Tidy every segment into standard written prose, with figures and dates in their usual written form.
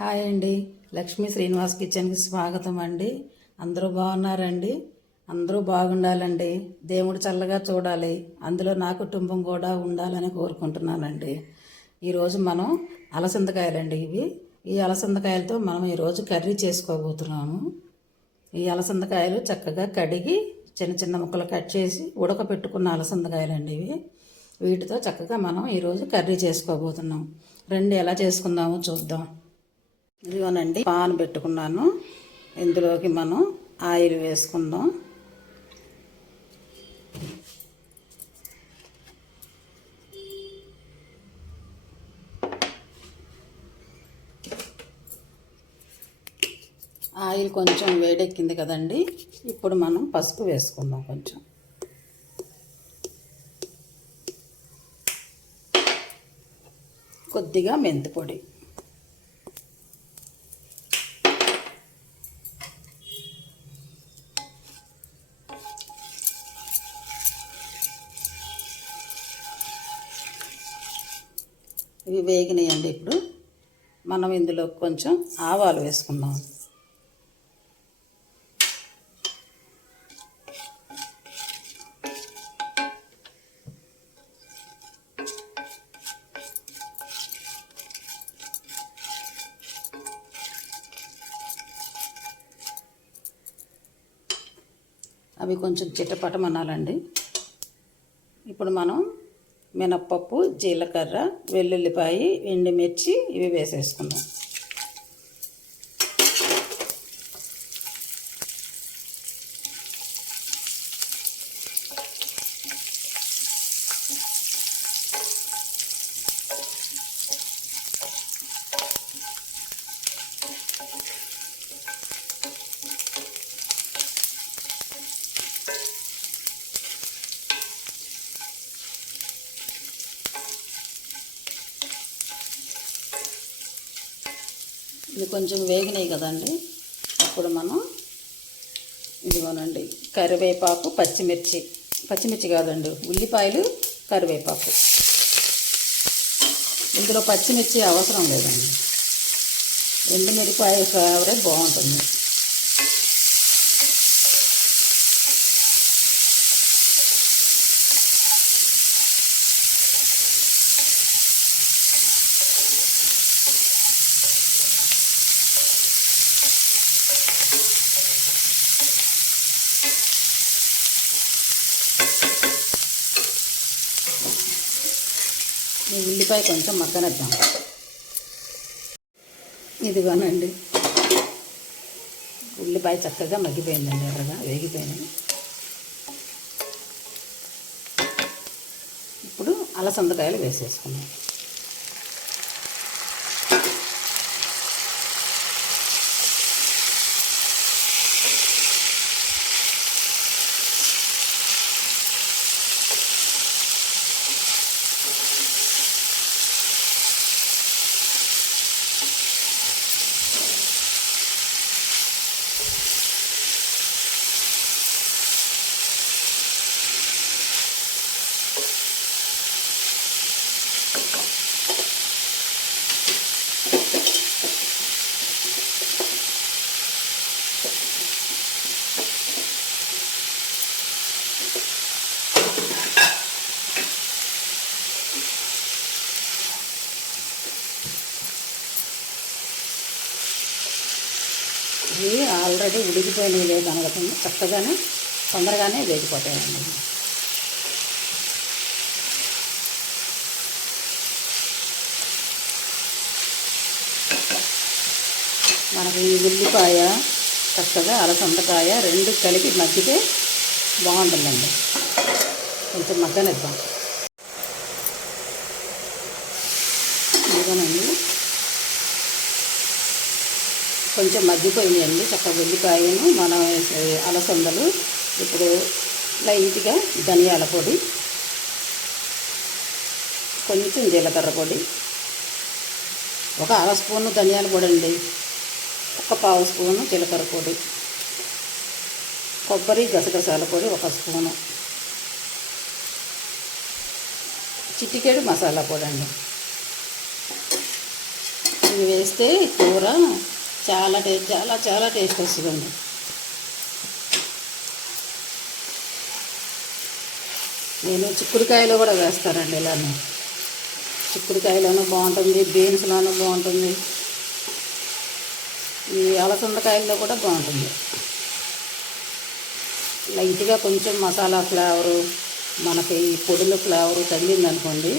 Hi అండి. లక్ష్మీ శ్రీనివాస్ కిచెన్కి స్వాగతం అండి. అందరూ బాగున్నారండి? అందరూ బాగుండాలండి. దేవుడు చల్లగా చూడాలి, అందులో నా కుటుంబం కూడా ఉండాలని కోరుకుంటున్నానండి. ఈరోజు మనం అలసందకాయలండి ఇవి. ఈ అలసందకాయలతో మనం ఈరోజు కర్రీ చేసుకోబోతున్నాము. ఈ అలసందకాయలు చక్కగా కడిగి చిన్న చిన్న ముక్కలు కట్ చేసి ఉడకపెట్టుకున్న అలసందకాయలండి ఇవి. వీటితో చక్కగా మనం ఈరోజు కర్రీ చేసుకోబోతున్నాం. రండి ఎలా చేసుకుందామో చూద్దాం. ఇదిగోనండి, పాన్ పెట్టుకున్నాను. ఇందులోకి మనం ఆయిల్ వేసుకుందాం. ఆయిల్ కొంచెం వేడెక్కింది కదండి. ఇప్పుడు మనం పసుపు వేసుకుందాం. కొంచెం కొద్దిగా మెంతి పొడి, ఇవి వేగినాయండి. ఇప్పుడు మనం ఇందులో కొంచెం ఆవాలు వేసుకుందాం. అవి కొంచెం చిటపటమనాలండి. ఇప్పుడు మనం మినప్పప్పు, జీలకర్ర, వెల్లుల్లిపాయి, ఎండుమిర్చి ఇవి వేసేసుకుందాం. ఇది కొంచెం వేగినాయి కదండి. ఇప్పుడు మనం ఇదిగోనండి కరివేపాకు, పచ్చిమిర్చి కాదండి, ఉల్లిపాయలు, కరివేపాకు. ఇందులో పచ్చిమిర్చి అవసరం లేదండి, ఎండుమిరపకాయ ఫేవరెట్ బాగుంటుంది. ఈ ఉల్లిపాయ కొంచెం మగ్గనిద్దాం. ఇదిగోనండి, ఉల్లిపాయ చక్కగా మగ్గిపోయిందండి, ఎర్రగా వేగిపోయింది. ఇప్పుడు అలసందకాయలు వేసేసుకున్నాం. ఇవి ఆల్రెడీ ఉడికిపోయినవి లేదు అనగకుండా చక్కగానే తొందరగానే వేగిపోతాయండి. మనకి ఈ ఉల్లిపాయ చక్కగా అలసందకాయ రెండు కలిపి మగ్గితే బాగుంటుందండి. కొంచెం మగ్గనిద్దాం. ఇదిగోనండి, కొంచెం మగ్గిపోయినాయండి చక్కగా ఉల్లిపాయను, మన అలసందలు. ఇప్పుడు లైట్గా ధనియాల పొడి, కొంచెం జీలకర్ర పొడి, ఒక అర స్పూను ధనియాల పొడి అండి, ఒక పావు స్పూను జీలకర్ర పొడి, కొబ్బరి గసగసాల పొడి ఒక స్పూను, చిటికెడు మసాలా పొడి అండి. ఇవి వేస్తే కూర చాలా చాలా చాలా టేస్ట్ వస్తుందండి. నేను చిక్కుడుకాయలో కూడా వేస్తానండి ఇలానే. చిక్కుడుకాయలోనూ బాగుంటుంది, బీన్స్లోనూ బాగుంటుంది, ఈ అలసందకాయల్లో కూడా బాగుంటుంది. లైట్గా కొంచెం మసాలా ఫ్లేవరు, మనకి ఈ పొడుల ఫ్లేవరు తగిలిందనుకోండి,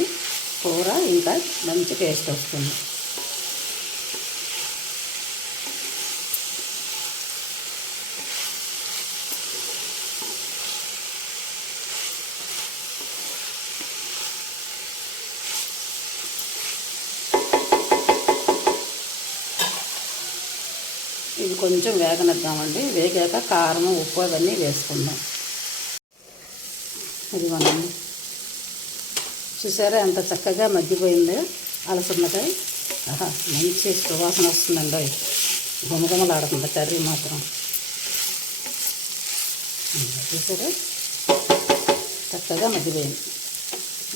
కూర ఇంకా మంచి టేస్ట్ వస్తుంది. ఇది కొంచెం వేగనిద్దామండి. వేగాక కారం, ఉప్పు అవన్నీ వేసుకుందాం. ఇది మనం చూసారా ఎంత చక్కగా మగ్గిపోయిందో అలసందకాయ. మంచి సువాసన వస్తుందండి, గుమగుమలాడుతుంది కర్రీ మాత్రం. చూసారా చక్కగా మగ్గిపోయింది.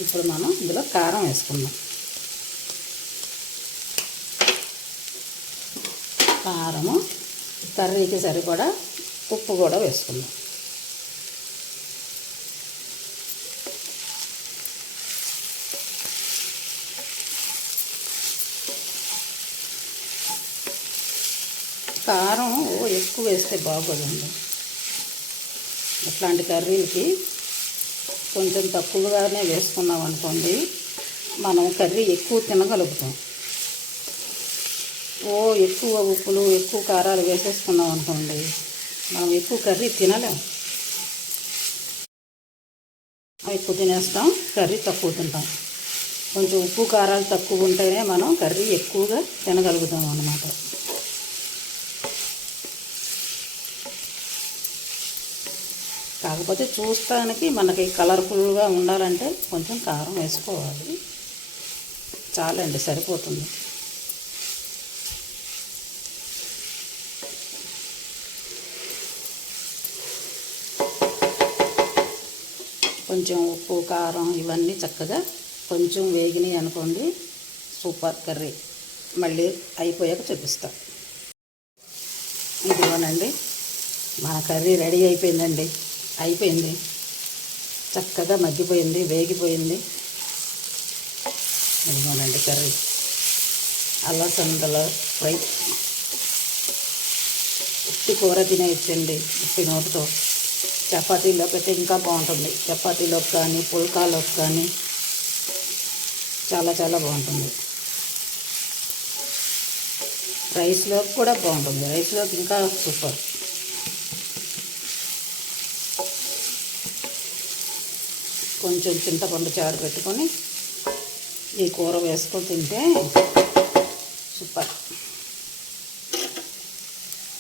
ఇప్పుడు మనం ఇందులో కారం వేసుకుందాం. కారము, కర్రీకి సరిపడా ఉప్పు కూడా వేసుకుందాం. కారం ఎక్కువ వేస్తే బాగోదండి. ఇట్లాంటి కర్రీలకి కొంచెం తక్కువగానే వేసుకున్నాం అనుకోండి, మనం కర్రీ ఎక్కువ తినగలుగుతాం. ఎక్కువ ఉప్పులు, ఎక్కువ కారాలు వేసేసుకున్నాం అనుకోండి, మనం ఎక్కువ కర్రీ తినలేం. ఎక్కువ తినేస్తాం, కర్రీ తక్కువ తింటాం. కొంచెం ఉప్పు కారాలు తక్కువ ఉంటేనే మనం కర్రీ ఎక్కువగా తినగలుగుతాం అన్నమాట. కాకపోతే చూస్తానికి మనకి కలర్ఫుల్గా ఉండాలంటే కొంచెం కారం వేసుకోవాలి. చాలండి, సరిపోతుంది. కొంచెం ఉప్పు, కారం ఇవన్నీ చక్కగా కొంచెం వేగినాయి అనుకోండి, సూపర్ కర్రీ. మళ్ళీ అయిపోయాక చూపిస్తా. ఇదిగోనండి, మన కర్రీ రెడీ అయిపోయిందండి. అయిపోయింది, చక్కగా మగ్గిపోయింది, వేగిపోయింది. ఇదిగోనండి కర్రీ, అలసందల ఫ్రై. ఉట్టి కూర తినేయచ్చండి ఉట్టి నోటితో. చపాతీలోకి అయితే ఇంకా బాగుంటుంది. చపాతీలోకి కానీ, పుల్కాలోకి కానీ చాలా చాలా బాగుంటుంది. రైస్లోకి కూడా బాగుంటుంది. రైస్లోకి ఇంకా సూపర్. కొంచెం చింతపండు చారు పెట్టుకొని ఈ కూర వేసుకొని తింటే సూపర్.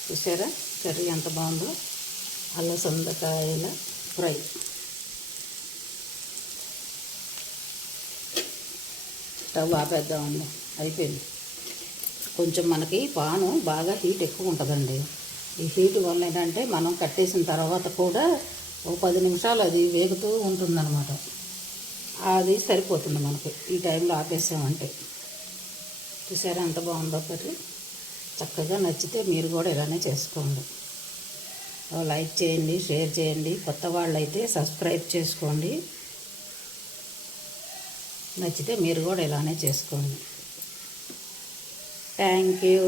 చూసారా కర్రీ ఎంత బాగుందో, అలసందకాయల ఫ్రై. స్టవ్ ఆపేద్దామండి, అయిపోయింది. కొంచెం మనకి పాను బాగా హీట్ ఎక్కువ ఉంటుందండి. ఈ హీట్ వల్ల ఏంటంటే మనం కట్టేసిన తర్వాత కూడా ఓ 10 నిమిషాలు అది వేగుతూ ఉంటుందన్నమాట. అది సరిపోతుంది మనకి ఈ టైంలో ఆపేసామంటే. చూసారా ఎంత బాగుందో కర్రీ. చక్కగా నచ్చితే మీరు కూడా ఇలానే చేసుకోండి. లైక్ చేయండి, షేర్ చేయండి. కొత్త వాళ్ళైతే సబ్స్క్రైబ్ చేసుకోండి. నచ్చితే మీరు కూడా ఇలానే చేసుకోండి. Thank you.